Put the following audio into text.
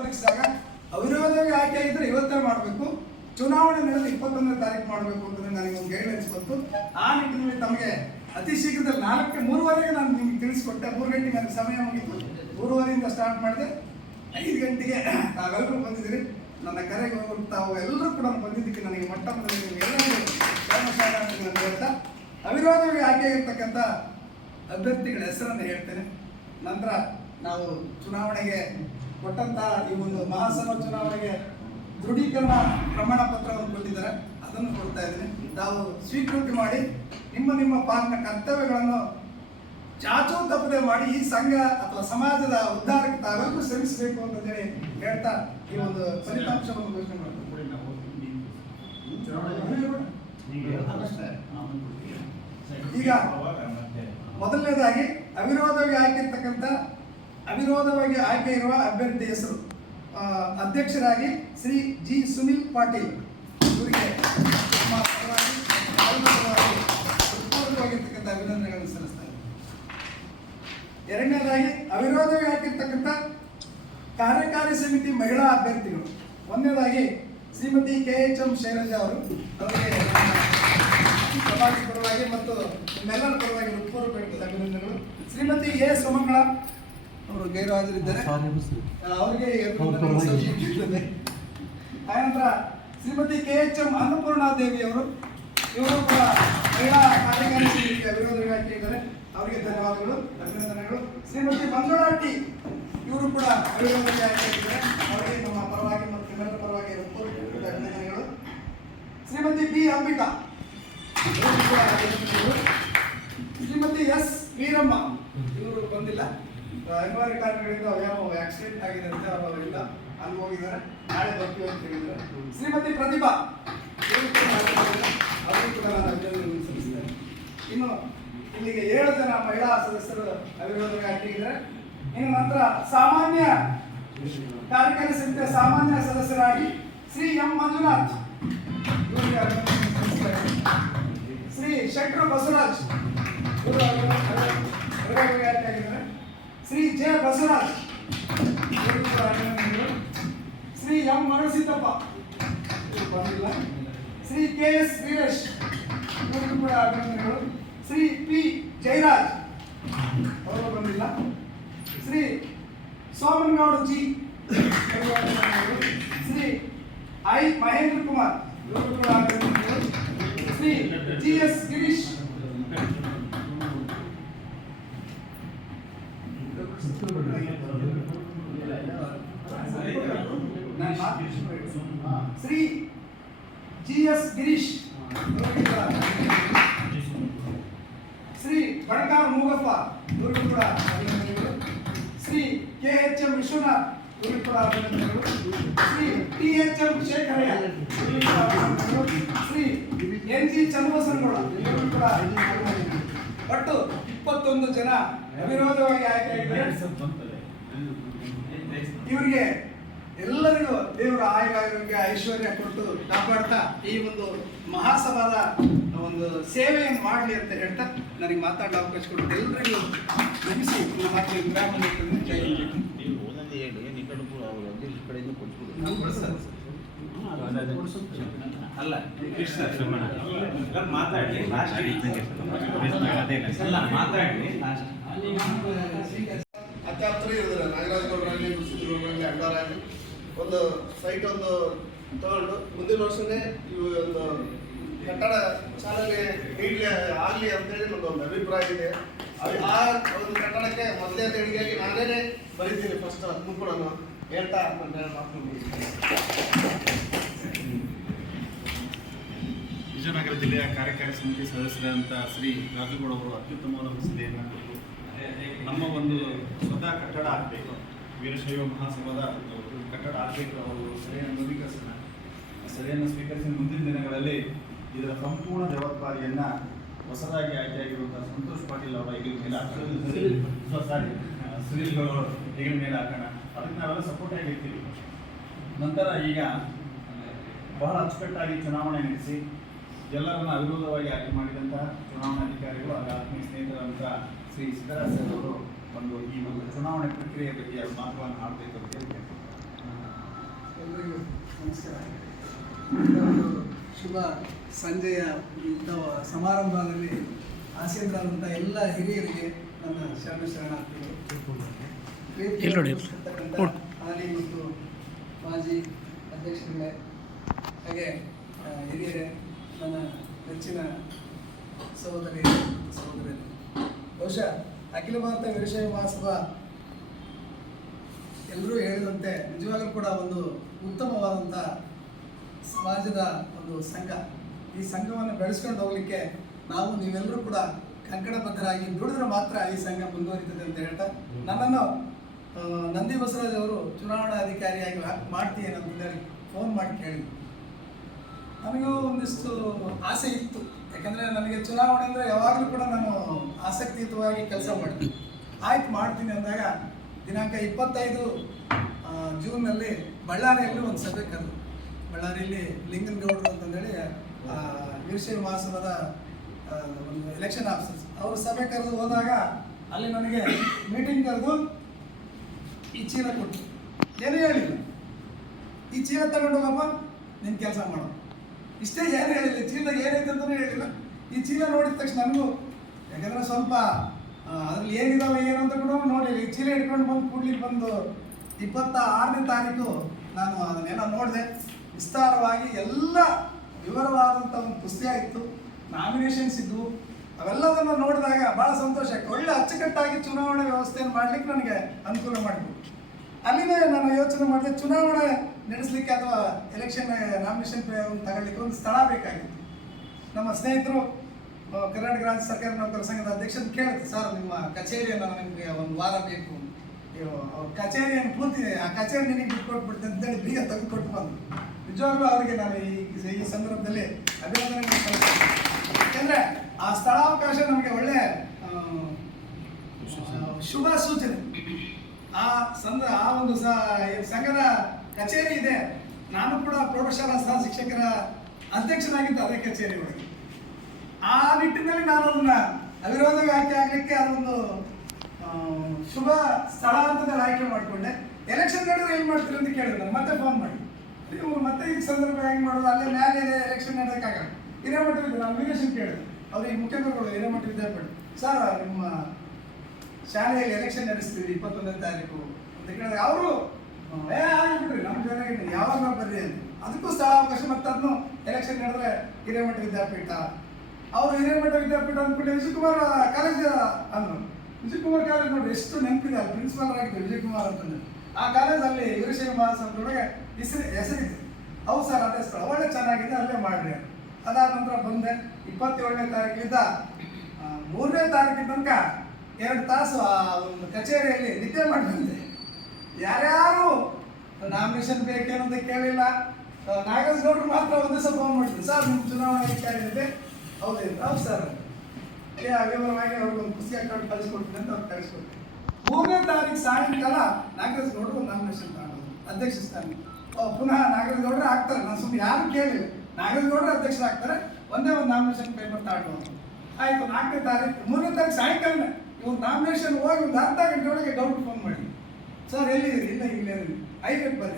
ಸಂಪರ್ಕಿಸಿದಾಗ ಅವಿರೋಧವಾಗಿ ಆಯ್ಕೆ ಇದ್ರೆ ಇವತ್ತೇ ಮಾಡಬೇಕು, ಚುನಾವಣೆ ನಡೆದು 21ನೇ ತಾರೀಕು ಮಾಡಬೇಕು ಅಂತಂದ್ರೆ ನನಗೆ ಒಂದು ಗೈಡ್ಲೈನ್ಸ್ ಬಂತು. ಆ ನಿಟ್ಟಿನಲ್ಲಿ ತಮಗೆ ಅತಿ ಶೀಘ್ರದಲ್ಲಿ 3:30ಗೆ ನಾನು ನಿಮ್ಗೆ ತಿಳಿಸ್ಕೊಟ್ಟೆ. 3 ಗಂಟೆಗೆ ನನಗೆ ಸಮಯ ಮುಗಿತು. 3:30ಯಿಂದ ಸ್ಟಾರ್ಟ್ ಮಾಡಿದೆ. 5 ಗಂಟೆಗೆ ತಾವೆಲ್ಲರೂ ಬಂದಿದ್ದೀರಿ. ನನ್ನ ಕರೆಗೆ ಹೋಗಿ ತಾವು ಎಲ್ಲರೂ ಕೂಡ ಬಂದಿದ್ದಕ್ಕೆ ನನಗೆ ಮೊಟ್ಟ ಮೊದಲಿಗೆ ಎಲ್ಲರಿಗೂ ಅಂತ ಹೇಳ್ತಾ ಅವಿರೋಧವಾಗಿ ಆಯ್ಕೆ ಇರ್ತಕ್ಕಂಥ ಅಭ್ಯರ್ಥಿಗಳ ಹೆಸರನ್ನು ಹೇಳ್ತೇನೆ. ನಂತರ ನಾವು ಚುನಾವಣೆಗೆ ಕೊಟ್ಟಂತ ಈ ಒಂದು ಮಹಾಸಭಾ ಚುನಾವಣೆಗೆ ದೃಢೀಕರಣ ಪ್ರಮಾಣ ಪತ್ರವನ್ನು ಕೊಟ್ಟಿದ್ದಾರೆ, ಅದನ್ನು ಕೊಡ್ತಾ ಇದ್ದೀನಿ. ತಾವು ಸ್ವೀಕೃತಿ ಮಾಡಿ ನಿಮ್ಮ ಪಾಲಿನ ಕರ್ತವ್ಯಗಳನ್ನು ಚಾಚೂ ತಪ್ಪದೆ ಮಾಡಿ ಈ ಸಂಘ ಅಥವಾ ಸಮಾಜದ ಉದ್ಧಾರಕ್ಕೆ ತಾವೆಲ್ಲರೂ ಶ್ರಮಿಸಬೇಕು ಅಂತ ಹೇಳಿ ಹೇಳ್ತಾ ಈ ಒಂದು ಫಲಿತಾಂಶವನ್ನು ಘೋಷಣೆ ಮಾಡ್ತೀವಿ. ಈಗ ಮೊದಲನೇದಾಗಿ ಅವಿರೋಧವಾಗಿ ಆಯ್ಕೆ ಇರುವ ಅಭ್ಯರ್ಥಿ ಹೆಸರು ಅಧ್ಯಕ್ಷರಾಗಿ ಶ್ರೀ ಜಿ ಸುನಿಲ್ ಪಾಟೀಲ್ ಇವರಿಗೆ ಪೂರ್ವಕವಾಗಿರ್ತಕ್ಕಂಥ ಅಭಿನಂದನೆಗಳನ್ನು ಸಲ್ಲಿಸ್ತಾರೆ. ಎರಡನೇದಾಗಿ ಅವಿರೋಧವಾಗಿ ಹಾಕಿರ್ತಕ್ಕಂಥ ಕಾರ್ಯಕಾರಿ ಸಮಿತಿ ಮಹಿಳಾ ಅಭ್ಯರ್ಥಿಗಳು. ಒಂದನೇದಾಗಿ ಶ್ರೀಮತಿ KHM ಶೈಲಜಾ ಅವರಿಗೆ ಸಮಾಜ ಪರವಾಗಿ ಮತ್ತು ನಿಮ್ಮೆಲ್ಲರ ಪರವಾಗಿ ಪೂರ್ವಕ ಅಭಿನಂದನೆಗಳು. ಶ್ರೀಮತಿ A ಸುಮಂಗಳ ಅವರು ಗೈರುಹಾಜರಿದ್ದಾರೆ, ಅವರಿಗೆ ಆನಂತರ ಶ್ರೀಮತಿ KHM ಅನ್ನಪೂರ್ಣಾದೇವಿ ಅವರು, ಇವರು ಕೂಡ ಮಹಿಳಾ ಕಾರ್ಯಕಾರಿ ಸಮಿತಿ ಅವಿರೋಧವಾಗಿ ಹಾಕಿದ್ದಾರೆ, ಅವರಿಗೆ ಧನ್ಯವಾದಗಳು, ಅಭಿನಂದನೆಗಳು. ಶ್ರೀಮತಿ ಮಂಜುಳಾಟಿ ಇವರು ಕೂಡ ಅವಿರೋಧವಾಗಿ ಹಾಕಿದ್ದಾರೆ, ಅವರಿಗೆ ನಮ್ಮ ಪರವಾಗಿ ಮತ್ತು ನಿಮ್ಮೆಲ್ಲರ ಪರವಾಗಿ ಅಭಿನಂದನೆಗಳು. ಶ್ರೀಮತಿ B ಅಂಬಿಕಾ ಇವರು ಕೂಡ ಅಭಿನಂದನೆಗಳು. ಶ್ರೀಮತಿ S ವೀರಮ್ಮ ಇವರು ಬಂದಿಲ್ಲ, ಅನಿವಾರ್ಯ ಕಾರಣಗಳಿಂದ ಯಾವ ಆಕ್ಸಿಡೆಂಟ್ ಆಗಿದೆ ಅಂತ ಅವರು ಇಲ್ಲ, ಅಲ್ಲಿ ಹೋಗಿದ್ದಾರೆ, ನಾಳೆ ಬರ್ತೀವಿ ಅಂತ ಹೇಳಿದ್ದಾರೆ. ಶ್ರೀಮತಿ ಪ್ರತಿಭಾ ಅವರಿಗೂ ಕೂಡ ನಾನು ಅಭಿನಂದನೆ ಸಲ್ಲಿಸಿದ್ದೇನೆ. ಇನ್ನು ಇಲ್ಲಿಗೆ 7 ಜನ ಮಹಿಳಾ ಸದಸ್ಯರು ಅವಿರೋಧವಾಗಿ ಹಾಕಿದ್ದಾರೆ. ಇನ್ನು ನಂತರ ಸಾಮಾನ್ಯ ಕಾರ್ಯಕಾರಿ ಸಮಿತಿಯ ಸಾಮಾನ್ಯ ಸದಸ್ಯರಾಗಿ ಶ್ರೀ M ಮಂಜುನಾಥ್ ಇವರಿಗೆ ಅಭಿನಂದನೆ ಸಲ್ಲಿಸಿದ್ದಾರೆ. ಶ್ರೀ ಶೆಟ್ರು ಬಸವರಾಜ್ ಇವರು ಅವಿರೋಧವಾಗಿ ಹಾಕಿದ್ದಾರೆ. ಶ್ರೀ J ಬಸವರಾಜ್ ಇವರು ಕೂಡ ಅಭಿನಂದನೆಗಳು. ಶ್ರೀ M ಮರುಸಿದ್ದಪ್ಪ ಇವರು ಬಂದಿಲ್ಲ. ಶ್ರೀ KS ವೀರೇಶ್ ಇವರು ಕೂಡ ಅಭಿನಂದನೆಗಳು. ಶ್ರೀ P ಜಯರಾಜ್ ಅವರು ಬಂದಿಲ್ಲ. ಶ್ರೀ ಸೋಮನಗೌಡ ಜಿ ಇವರು ಅಭಿನಂದನೆಗಳು. ಶ್ರೀ I ಮಹೇಂದ್ರ ಕುಮಾರ್ ಇವರು ಕೂಡ ಅಭಿನಂದನೆಗಳು. ಶ್ರೀ GS ಗಿರೀಶ್ ಶ್ರೀ GS ಗಿರೀಶ್ ಶ್ರೀ ಬಣಕಾರ್ ಮೂಗಪ್ಪ ಇವರು ಕೂಡ ಅಭಿನಂದನೆಗಳು. ಶ್ರೀ KHM ವಿಶ್ವನಾಥ್ ಇವರು ಕೂಡ ಅಭಿನಂದನೆಗಳು. ಶ್ರೀ THM ಶೇಖರಯ್ಯ ಇವರು ಕೂಡ ಅಭಿನಂದನೆಗಳು. ಶ್ರೀ NG ಚನ್ನಬಸನಗೌಡ ಇವರು ಕೂಡ ಅಭಿನಂದನೆಗಳು. ಒಟ್ಟು 21 ಜನ ಅವಿರೋಧವಾಗಿ ಆಯ್ಕೆಯಾಗಿದ್ದಾರೆ. ಇವರಿಗೆ ಎಲ್ಲರಿಗೂ ದೇವರ ಆಯುರಾರೋಗ್ಯ ಐಶ್ವರ್ಯ ಕೊಟ್ಟು ಕಾಪಾಡ್ತಾ ಈ ಒಂದು ಮಹಾಸಭಾದ ಒಂದು ಸೇವೆಯನ್ನು ಮಾಡಲಿ ಅಂತ ಹೇಳ್ತಾ ನನಗೆ ಮಾತಾಡಲು ಅವಕಾಶ ಕೊಟ್ಟು ಎಲ್ಲರಿಗೂ ಮುಗಿಸಿ ಮಾತಿನ ವಿರಾಮ ನೀಡ್ತೇನೆ. ಜೈ ಹಿಂದ್. ಅಲ್ಲ ಮಾತಾಡಿ ಅತ್ಯಾಪ್ತರು ಇದ್ದಾರೆ. ನಾಗರಾಜ್ ಗೌಡರಾಗಲಿ, ಸಿದ್ದರಾಮಯ್ಯ ಅಡ್ಡಾರಾಗಲಿ ಒಂದು ಸೈಟ್ ಒಂದು ತಗೊಂಡು ಮುಂದಿನ ವರ್ಷನೇ ಇವು ಒಂದು ಕಟ್ಟಡ ಚಾಲನೆ ನೀಡಲಿ ಆಗಲಿ ಅಂತೇಳಿ ನನ್ನೊಂದು ಅಭಿಪ್ರಾಯ ಇದೆ. ಆ ಒಂದು ಕಟ್ಟಡಕ್ಕೆ ಮೊದಲೇ ದೇಣಿಗೆಯಾಗಿ ನಾನೇ ಬರೀತೀನಿ ಫಸ್ಟ್, ಅದನ್ನು ಕೂಡ ಹೇಳ್ತಾ ವಿಜಯನಗರ ಜಿಲ್ಲೆಯ ಕಾರ್ಯಕಾರಿ ಸಮಿತಿ ಸದಸ್ಯರಾದಂಥ ಶ್ರೀ ರಾಜುಗೌಡ ಅವರು ಅತ್ಯುತ್ತಮವಾದ ಸಲಹೆಯನ್ನು ಕೊಟ್ಟು ನಮ್ಮ ಒಂದು ಸ್ವತಃ ಕಟ್ಟಡ ಆಗಬೇಕು, ವೀರಶೈವ ಮಹಾಸಭಾದ ಕಟ್ಟಡ ಆಗಬೇಕು, ಅವರು ಸರಿಯನ್ನು ಸ್ವೀಕರಿಸಿ ಮುಂದಿನ ದಿನಗಳಲ್ಲಿ ಇದರ ಸಂಪೂರ್ಣ ಜವಾಬ್ದಾರಿಯನ್ನು ಹೊಸದಾಗಿ ಆಯ್ಕೆಯಾಗಿರುವಂಥ ಸಂತೋಷ್ ಪಾಟೀಲ್ ಅವರ ಈಗಿನ ಮೇಲೆ ಸುನೀಲ್ ಗೌಡ ಈಗಿನ ಮೇಲೆ ಹಾಕೋಣ, ಅದಕ್ಕೆ ನಾವೆಲ್ಲ ಸಪೋರ್ಟ್ ಆಗಿರ್ತೀವಿ. ನಂತರ ಈಗ ಬಹಳ ಅಚ್ಚುಕಟ್ಟಾಗಿ ಚುನಾವಣೆ ನಡೆಸಿ ಎಲ್ಲರನ್ನ ಅವಿರೋಧವಾಗಿ ಆಯ್ಕೆ ಮಾಡಿದಂತಹ ಚುನಾವಣಾಧಿಕಾರಿಗಳು ಹಾಗೂ ಆತ್ಮೀಯ ಸ್ನೇಹಿತರಂಥ ಶ್ರೀ ಸಿದ್ದರಾಜ್ ಅವರು ಒಂದು ಈ ಒಂದು ಚುನಾವಣೆ ಪ್ರಕ್ರಿಯೆ ಬಗ್ಗೆ ಮಹತ್ವವನ್ನು ಆಡಬೇಕು ಅಂತ ಹೇಳ್ತಾರೆ. ಶುಭ ಸಂಜೆಯ ಇಂಥ ಸಮಾರಂಭದಲ್ಲಿ ಆಸೀನರಾದಂಥ ಎಲ್ಲ ಹಿರಿಯರಿಗೆ ನನ್ನ ಶರಣಾರ್ಥಿಗಳು. ಹಾಲಿ ಮತ್ತು ಮಾಜಿ ಅಧ್ಯಕ್ಷರುಗಳೇ, ಹಾಗೆ ಹಿರಿಯರೇ, ನನ್ನ ನೆಚ್ಚಿನ ಸಹೋದರಿ ಸಹೋದರರು, ಬಹುಶಃ ಅಖಿಲ ಭಾರತ ವೀರಶೈವ ಮಹಾಸಭಾ ಎಲ್ಲರೂ ಹೇಳಿದಂತೆ ನಿಜವಾಗಲೂ ಕೂಡ ಒಂದು ಉತ್ತಮವಾದಂಥ ಸಮಾಜದ ಒಂದು ಸಂಘ. ಈ ಸಂಘವನ್ನು ಬೆಳೆಸ್ಕೊಂಡು ಹೋಗಲಿಕ್ಕೆ ನಾವು ನೀವೆಲ್ಲರೂ ಕೂಡ ಕಂಕಣಬದ್ಧರಾಗಿ ದುಡಿದ್ರೆ ಮಾತ್ರ ಈ ಸಂಘ ಮುಂದುವರಿತದೆ ಅಂತ ಹೇಳ್ತಾ, ನನ್ನನ್ನು ನಂದಿ ಬಸವರಾಜ್ ಅವರು ಚುನಾವಣಾ ಅಧಿಕಾರಿಯಾಗಿ ಮಾಡ್ತೀನಿ ಅಂತಂದೇಳಿ ಫೋನ್ ಮಾಡಿ ಕೇಳಿದ್ರು. ನನಗೂ ಒಂದಿಷ್ಟು ಆಸೆ ಇತ್ತು, ಯಾಕಂದರೆ ನನಗೆ ಚುನಾವಣೆ ಅಂದರೆ ಯಾವಾಗಲೂ ಕೂಡ ನಾನು ಆಸಕ್ತಿಯುತವಾಗಿ ಕೆಲಸ ಮಾಡ್ತೀನಿ. ಆಯ್ತು ಮಾಡ್ತೀನಿ ಅಂದಾಗ ದಿನಾಂಕ 25 ಜೂನ್ನಲ್ಲಿ ಬಳ್ಳಾರಿಯಲ್ಲಿ ಒಂದು ಸಭೆ ಕರೆದು, ಬಳ್ಳಾರಿಯಲ್ಲಿ ಲಿಂಗನಗೌಡರು ಅಂತಂದೇಳಿ ವೀರಶೈವ ಮಹಾಸಭಾದ ಒಂದು ಎಲೆಕ್ಷನ್ ಆಫೀಸರ್ಸ್ ಅವರು ಸಭೆ ಕರೆದು ಹೋದಾಗ ಅಲ್ಲಿ ನನಗೆ ಮೀಟಿಂಗ್ ಕರೆದು ಈ ಚೀಲ ಕೊಟ್ಟು ಏನೂ ಹೇಳಿಲ್ಲ, ಈ ಚೀಲ ತಗೊಂಡು ಹೋಗಪ್ಪ ನಿನ್ನ ಕೆಲಸ ಮಾಡೋ, ಇಷ್ಟೇ ಏನು ಹೇಳಿಲ್ಲ. ಚೀಲದಾಗ ಏನೈತೆ ಅಂತಲೂ ಹೇಳಿಲ್ಲ. ಈ ಚೀಲ ನೋಡಿದ ತಕ್ಷಣ ನನಗೂ, ಯಾಕಂದರೆ ಸ್ವಲ್ಪ ಅದ್ರಲ್ಲಿ ಏನಿದಾವೆ ಏನು ಅಂತ ಕೂಡ ನೋಡಿಲ್ಲ. ಈ ಚೀಲ ಇಟ್ಕೊಂಡು ಬಂದು ಕೂಡ್ಲಿಕ್ಕೆ ಬಂದು 26ನೇ ತಾರೀಕು ನಾನು ಅದನ್ನೆಲ್ಲ ನೋಡಿದೆ. ವಿಸ್ತಾರವಾಗಿ ಎಲ್ಲ ವಿವರವಾದಂಥ ಒಂದು ಪುಸ್ತಕ ಇತ್ತು, ನಾಮಿನೇಷನ್ಸ್ ಇದ್ವು. ಅವೆಲ್ಲದನ್ನು ನೋಡಿದಾಗ ಭಾಳ ಸಂತೋಷ ಆಯ್ತು. ಒಳ್ಳೆ ಅಚ್ಚುಕಟ್ಟಾಗಿ ಚುನಾವಣೆ ವ್ಯವಸ್ಥೆಯನ್ನು ಮಾಡಲಿಕ್ಕೆ ನನಗೆ ಅನುಕೂಲ ಮಾಡಿದ್ರು. ಅಲ್ಲಿನೇ ನಾನು ಯೋಚನೆ ಮಾಡಿದೆ, ಚುನಾವಣೆ ನಡೆಸಲಿಕ್ಕೆ ಅಥವಾ ಎಲೆಕ್ಷನ್ ನಾಮಿನೇಷನ್ ತಗೊಳ್ಳಿಕ್ಕೆ ಒಂದು ಸ್ಥಳ ಬೇಕಾಗಿತ್ತು. ನಮ್ಮ ಸ್ನೇಹಿತರು ಕರ್ನಾಟಕ ರಾಜ್ಯ ಸರ್ಕಾರಿ ನೌಕರರ ಸಂಘದ ಅಧ್ಯಕ್ಷರು ಕೇಳಿದ್ರು, ಸರ್ ನಿಮ್ಮ ಕಚೇರಿಯನ್ನು ನಿಮಗೆ ಒಂದು ವಾರ ಬೇಕು, ಅವ್ರ ಕಚೇರಿಯನ್ನು ಪೂರ್ತಿ ಆ ಕಚೇರಿ ನಿನಗೆ ಬಿಟ್ಕೊಟ್ಬಿಡ್ತೀನಿ ಅಂತೇಳಿ ಬೀಗ ತೆಗೆದುಕೊಟ್ಟು ಬಂದು, ನಿಜವಾಗ್ಲೂ ಅವರಿಗೆ ನಾನು ಈ ಸಂದರ್ಭದಲ್ಲಿ ಅಭಿನಂದನೆ ಸಲ್ಲಿಸ್ತೀನಿ. ಯಾಕೆಂದರೆ ಆ ಸ್ಥಳಾವಕಾಶ ನಮಗೆ ಒಳ್ಳೆ ಶುಭ ಸೂಚನೆ. ಆ ಒಂದು ಸಂಘದ ಕಚೇರಿ ಇದೆ. ನಾನು ಕೂಡ ಪ್ರೌಢಶಾಲಾ ಸಹ ಶಿಕ್ಷಕರ ಅಧ್ಯಕ್ಷನಾಗಿದ್ದ ಅದೇ ಕಚೇರಿ ಒಳಗೆ. ಆ ನಿಟ್ಟಿನಲ್ಲಿ ನಾನು ಅದನ್ನ ಅವಿರೋಧವಾಗಿ ಆಯ್ಕೆ ಆಗಲಿಕ್ಕೆ ಅದೊಂದು ಶುಭ ಸ್ಥಳ ಅಂತ ಆಯ್ಕೆ ಮಾಡಿಕೊಂಡೆ. ಎಲೆಕ್ಷನ್ ನಡೆದ್ರೆ ಏನು ಮಾಡ್ತೀರಿ ಅಂತ ಕೇಳಿದ್ರು, ನಾನು ಮತ್ತೆ ಫೋನ್ ಮಾಡಿ, ನೀವು ಮತ್ತೆ ಈ ಸಂದರ್ಭ ಹೆಂಗೆ ಮಾಡೋದು, ಅಲ್ಲೇ ಮೇಲೆ ಎಲೆಕ್ಷನ್ ನಡೆಯೋಕ್ಕಾಗಲ್ಲ. ಹಿರೇಮಠ ನಾನು ವೀರೇಶನ್ ಕೇಳಿದೆ, ಅವ್ರಿಗೆ ಮುಖ್ಯಮಂತ್ರಿಗಳು ಹಿರೇಮಠ ವಿದ್ಯಾಪೀಠ, ಸರ್ ನಿಮ್ಮ ಶಾಲೆಯಲ್ಲಿ ಎಲೆಕ್ಷನ್ ನಡೆಸ್ತೀವಿ 21ನೇ ತಾರೀಕು ಅಂತ ಕೇಳಿದ್ರೆ ಅವರು ಆಗಿಬಿಟ್ರಿ ನಮ್ಮ ಜನ ಯಾವಾಗ ಬರ್ರಿ ಅಂತ. ಅದಕ್ಕೂ ಸ್ಥಳಾವಕಾಶ, ಮತ್ತು ಅದನ್ನು ಎಲೆಕ್ಷನ್ ನಡೆದ್ರೆ ಹಿರೇಮಠ ವಿದ್ಯಾಪೀಠ, ಅವರು ಹಿರೇಮಠ ವಿದ್ಯಾಪೀಠ ಅಂದ್ಬಿಟ್ಟು ವಿಜಯಕುಮಾರ್ ಕಾಲೇಜ್ ಅಂದರು. ವಿಜಯಕುಮಾರ್ ಕಾಲೇಜ್ ನೋಡಿ ಎಷ್ಟು ನೆನಪಿದೆ, ಅಲ್ಲಿ ಪ್ರಿನ್ಸಿಪಾಲ್ ಆಗಿದ್ದು ವಿಜಯಕುಮಾರ್ ಅಂತಂದ್ರೆ. ಆ ಕಾಲೇಜಲ್ಲಿ ವೀರಶೈವ ಮಹಾಸಭಾದೊಳಗೆ ಹೆಸರಿದೆ. ಹೌದು ಸರ್ ಅದೇ ಸ್ಥಳ ಒಳ್ಳೆ ಚೆನ್ನಾಗಿದೆ, ಅಲ್ಲೇ ಮಾಡ್ರಿ. ಅದಾದ ನಂತರ ಬಂದೆ. 27ನೇ ತಾರೀಕಿಂದ 3ನೇ ತಾರೀಕಿನ ತನಕ 2 ತಾಸು ಆ ಒಂದು ಕಚೇರಿಯಲ್ಲಿ ನಿದ್ದೆ ಮಾಡಿ ಬಂದೆ. ಯಾರ್ಯಾರು ನಾಮಿನೇಷನ್ ಬೇಕೇನಂತ ಕೇಳಿಲ್ಲ. ನಾಗರಾಜ್ ಗೌಡ್ರು ಮಾತ್ರ ಒಂದು ದಿವಸ ಫೋನ್ ಮಾಡಿದ್ರು, ಸರ್ ನಿಮ್ಮ ಚುನಾವಣಾ ಅಧಿಕಾರಿ ಇದೆ. ಹೌದು ಸರ್, ವಿವರವಾಗಿ ಅವ್ರಿಗೊಂದು ಪುಸ್ತಕ ಕೊಟ್ಟು ಕಳಿಸ್ಕೊಡ್ತೀನಿ ಅಂತ ಅವ್ರು ಕಳಿಸ್ಕೊಡ್ತೀನಿ. 3ನೇ ತಾರೀಕು ಸಾಯಂಕಾಲ ನಾಗರಾಜ್ ಗೌಡ್ರು ಒಂದು ನಾಮಿನೇಷನ್ ತಗೊಂಡು ಅಧ್ಯಕ್ಷ ಸ್ಥಾನ ಪುನಃ ನಾಗರಾಜ್ ಗೌಡ್ರೆ ಆಗ್ತಾರೆ. ನಾನು ಸುಮ್ಮನೆ ಯಾರು ಕೇಳಿಲ್ಲ, ನಾಗರಾಜ್ ಗೌಡ್ರೆ ಅಧ್ಯಕ್ಷರಾಗ್ತಾರೆ, ಒಂದೇ ಒಂದು ನಾಮಿನೇಷನ್ ಪೇಪರ್ ತಗೊಂಡು ಆಯಿತು. 4ನೇ ತಾರೀಕು 3ನೇ ತಾರೀಕು ಸಾಯಂಕಾಲನೇ ಇವ್ರು ನಾಮಿನೇಷನ್ ಹೋಗಿ ಒಂದು ಅರ್ಧ ಗಂಟೆ ಒಳಗೆ ಗೌಡ್ರು ಫೋನ್ ಮಾಡಿ, ಸರ್ ಎಲ್ಲಿದ್ದೀರಿ? ಇಲ್ಲ ಇಲ್ಲೇ 5 ಬರ್ರಿ.